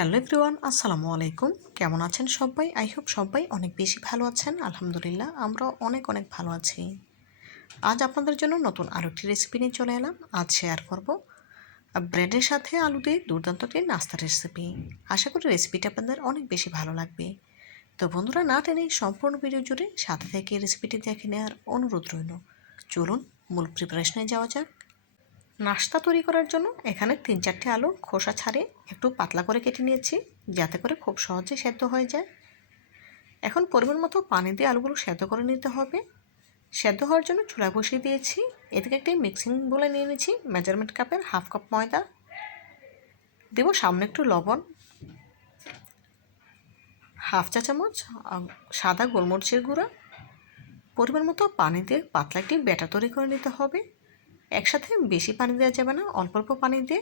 Hello everyone, আসসালামু আলাইকুম। কেমন আছেন সবাই? আই হোপ সবাই অনেক বেশি ভালো আছেন। আলহামদুলিল্লাহ, আমরাও অনেক অনেক ভালো আছি। আজ আপনাদের জন্য নতুন আরও একটি রেসিপি নিয়ে চলে এলাম। আজ শেয়ার করব ব্রেডের সাথে আলু দিয়ে দুর্দান্ত একটি নাস্তার রেসিপি আশা করি রেসিপিটা আপনাদের অনেক বেশি ভালো লাগবে। তো বন্ধুরা, না টেনে সম্পূর্ণ ভিডিও জুড়ে সাথে থেকে রেসিপিটি দেখে নেওয়ার অনুরোধ রইল। চলুন, মূল প্রিপারেশনে যাওয়া যাক। নাস্তা তৈরি করার জন্য এখানে তিন চারটে আলু খোসা ছাড়ে একটু পাতলা করে কেটে নিয়েছি, যাতে করে খুব সহজে সেদ্ধ হয়ে যায়। এখন পরিমাণ মতো পানি দিয়ে আলুগুলো সেদ্ধ করে নিতে হবে। সেদ্ধ হওয়ার জন্য চুলা বসিয়ে দিয়েছি। এদিকে একটি মিক্সিং বলে নিয়ে নিয়েছি, মেজারমেন্ট কাপের হাফ কাপ ময়দা। দেব সামনে একটু লবণ, হাফ চা চামচ সাদা গোলমরিচের গুঁড়া। পরিমাণ মতো পানি দিয়ে পাতলা একটি ব্যাটার তৈরি করে নিতে হবে। একসাথে বেশি পানি দেওয়া যাবে না, অল্প অল্প পানি দিয়ে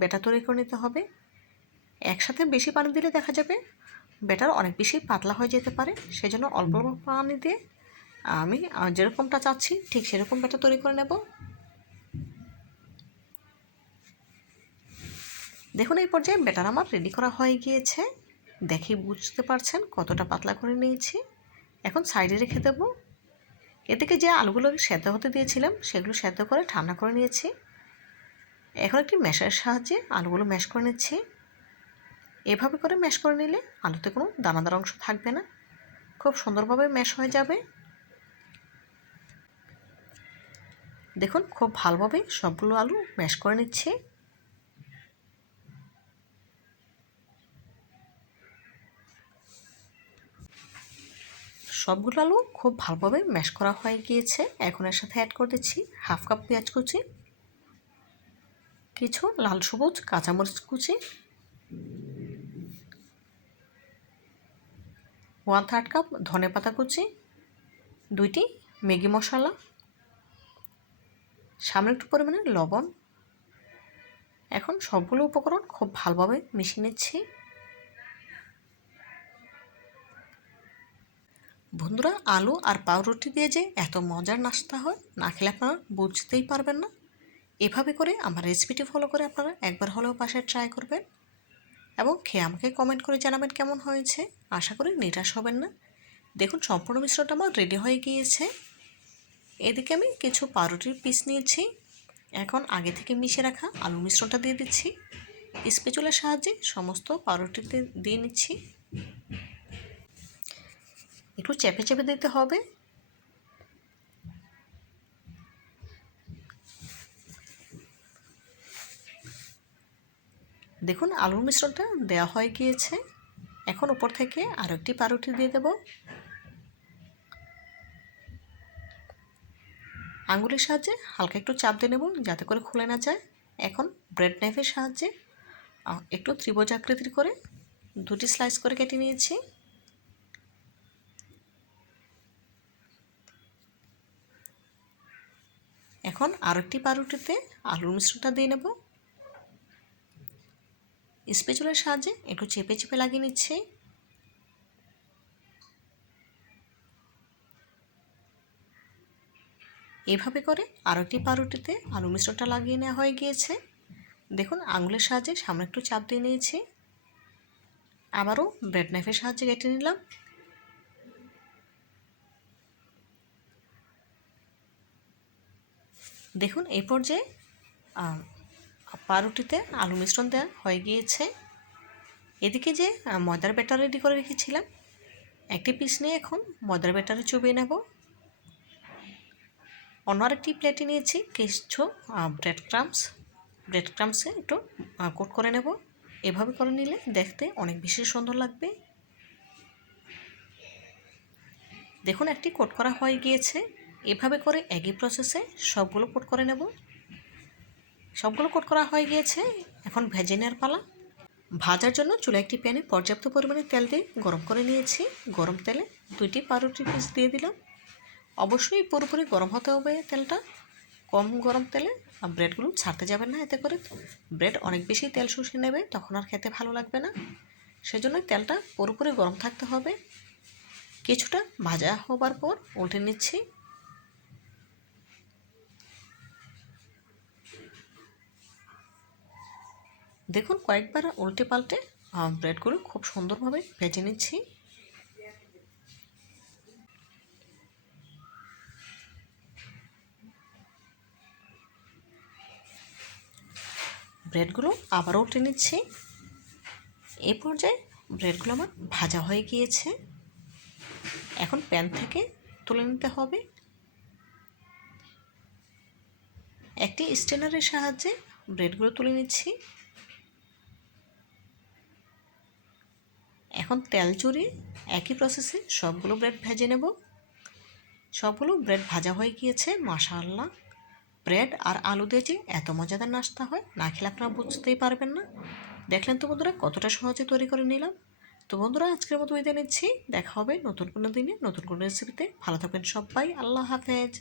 ব্যাটার তৈরি করে নিতে হবে। একসাথে বেশি পানি দিলে দেখা যাবে ব্যাটার অনেক বেশি পাতলা হয়ে যেতে পারে, সেজন্য অল্প অল্প পানি দিয়ে আমি যেরকমটা চাচ্ছি, ঠিক সেরকম ব্যাটার তৈরি করে নেব। দেখুন, এই পর্যায়ে ব্যাটার আমার রেডি করা হয়ে গিয়েছে। দেখে বুঝতে পারছেন কতটা পাতলা করে নিয়েছি। এখন সাইডে রেখে দেবো। এদিকে যে আলুগুলো সেদ্ধ হতে দিয়েছিলাম, সেগুলো সেদ্ধ করে ঠান্ডা করে নিয়েছি। এখন একটি ম্যাশের সাহায্যে আলুগুলো ম্যাশ করে নিচ্ছি। এভাবে করে ম্যাশ করে নিলে আলুতে কোনো দানাদার অংশ থাকবে না। খুব সুন্দরভাবে ম্যাশ হয়ে যাবে। দেখুন, খুব ভালোভাবে সবগুলো আলু ম্যাশ করে নিচ্ছি। সবগুলো আলু খুব ভালোভাবে ম্যাশ করা হয়ে গিয়েছে। এখন এর সাথে অ্যাড করে দিচ্ছি হাফ কাপ পেঁয়াজ কুচি, কিছু লাল সবুজ কাঁচামরিচ কুচি ওয়ান থার্ড কাপ ধনে পাতা কুচি, দুইটি ম্যাগি মশলা সামনে একটু পরিমাণে লবণ। এখন সবগুলো উপকরণ খুব ভালোভাবে মিশিয়ে নিচ্ছি। বন্ধুরা আলু আর পাউরুটি দিয়ে যে এত মজার নাস্তা হয়, না খেলে আপনারা বুঝতেই পারবেন না। এভাবে করে আমার রেসিপিটি ফলো করে আপনারা একবার হলেও পাশে ট্রাই করবেন এবং খেয়ে আমাকে কমেন্ট করে জানাবেন কেমন হয়েছে। আশা করি নিরাশ হবেন না। দেখুন, সম্পূর্ণ মিশ্রটা আমার রেডি হয়ে গিয়েছে। এদিকে আমি কিছু পাউরুটির পিস নিয়েছি। এখন আগে থেকে মিশে রাখা আলু মিশ্রণটা দিয়ে দিচ্ছি। স্পেচুলার সাহায্যে সমস্ত পাউরুটিতে দিয়ে নিচ্ছি। একটু চেপে চেপে দিতে হবে। দেখুন, আলুর মিশ্রণটা দেওয়া হয়ে গিয়েছে। এখন উপর থেকে আরও একটি পাউরুটি দিয়ে দেব। আঙ্গুলের সাহায্যে হালকা একটু চাপ দিয়ে নেব যাতে করে খুলে না যায়। এখন ব্রেড নাইফের সাহায্যে একটু ত্রিভুজ আকৃতির করে দুটি স্লাইস করে কেটে নিয়েছি। এখন আরেকটি পাউরুটিতে আলুর মিশ্রণটা দিয়ে নেব। স্পেচুলার সাহায্যে একটু চেপে চেপে লাগিয়ে নিচ্ছে। এভাবে করে আরও একটি পাউরুটিতে আলু মিশ্রণটা লাগিয়ে নেওয়া হয়ে গিয়েছে। দেখুন, আঙুলের সাহায্যে সামনে একটু চাপ দিয়ে নিয়েছি। আবারও ব্রেড নাইফের সাহায্যে কেটে নিলাম। দেখুন এই পর্যায়ে পাউরুটিতে আলু মিশ্রণ দেওয়া হয়ে গিয়েছে। এদিকে যে ময়দার ব্যাটার রেডি করে রেখেছিলাম, একটি পিস নিয়ে এখন ময়দার ব্যাটারে চুবিয়ে নেব। অন্য আরেকটি প্লেটে নিয়েছি কিছু ব্রেড ক্রামস ব্রেড ক্রামসে একটু কোট করে নেব। এভাবে করে নিলে দেখতে অনেক বেশি সুন্দর লাগবে। দেখুন, একটি কোট করা হয়ে গিয়েছে। এভাবে করে একই প্রসেসে সবগুলো কোট করে নেব। সবগুলো কোট করা হয়ে গিয়েছে। এখন ভেজে নেওয়ার পালা। ভাজার জন্য চুলা একটি প্যানে পর্যাপ্ত পরিমাণে তেল দিয়ে গরম করে নিয়েছি। গরম তেলে দুইটি পাউরুটি পিস দিয়ে দিলাম। অবশ্যই পুরোপুরি গরম হতে হবে তেলটা। কম গরম তেলে আর ব্রেডগুলো ছাড়তে যাবেন না এতে করে। ব্রেড অনেক বেশি তেল শুষে নেবে, তখন আর খেতে ভালো লাগবে না। সেজন্য তেলটা পুরোপুরি গরম থাকতে হবে। কিছুটা ভাজা হবার পর উল্টে নিচ্ছি। দেখুন, কয়েকবার উল্টে পাল্টে ব্রেডগুলো খুব সুন্দরভাবে ভেজে নিচ্ছি। ব্রেডগুলো আবারও উল্টে নিচ্ছি। এ পর্যায়ে ব্রেডগুলো আমার ভাজা হয়ে গিয়েছে। এখন প্যান থেকে তুলে নিতে হবে। একটি স্টেনারের সাহায্যে ব্রেডগুলো তুলে নিচ্ছি। এখন তেল চড়িয়ে একই প্রসেসে সবগুলো ব্রেড ভেজে নেব। সবগুলো ব্রেড ভাজা হয়ে গিয়েছে, মাশাআল্লাহ। ব্রেড আর আলু দিয়ে যে এত মজাদার নাস্তা হয়, না খেলে আপনারা বুঝতেই পারবেন না। দেখলেন তো বন্ধুরা, কতটা সহজে তৈরি করে নিলাম। তো বন্ধুরা, আজকের মতো বিদায় নিচ্ছি। দেখা হবে নতুন কোনো দিনে, নতুন কোনো রেসিপিতে ভালো থাকবেন সবাই, আল্লাহ হাফেজ।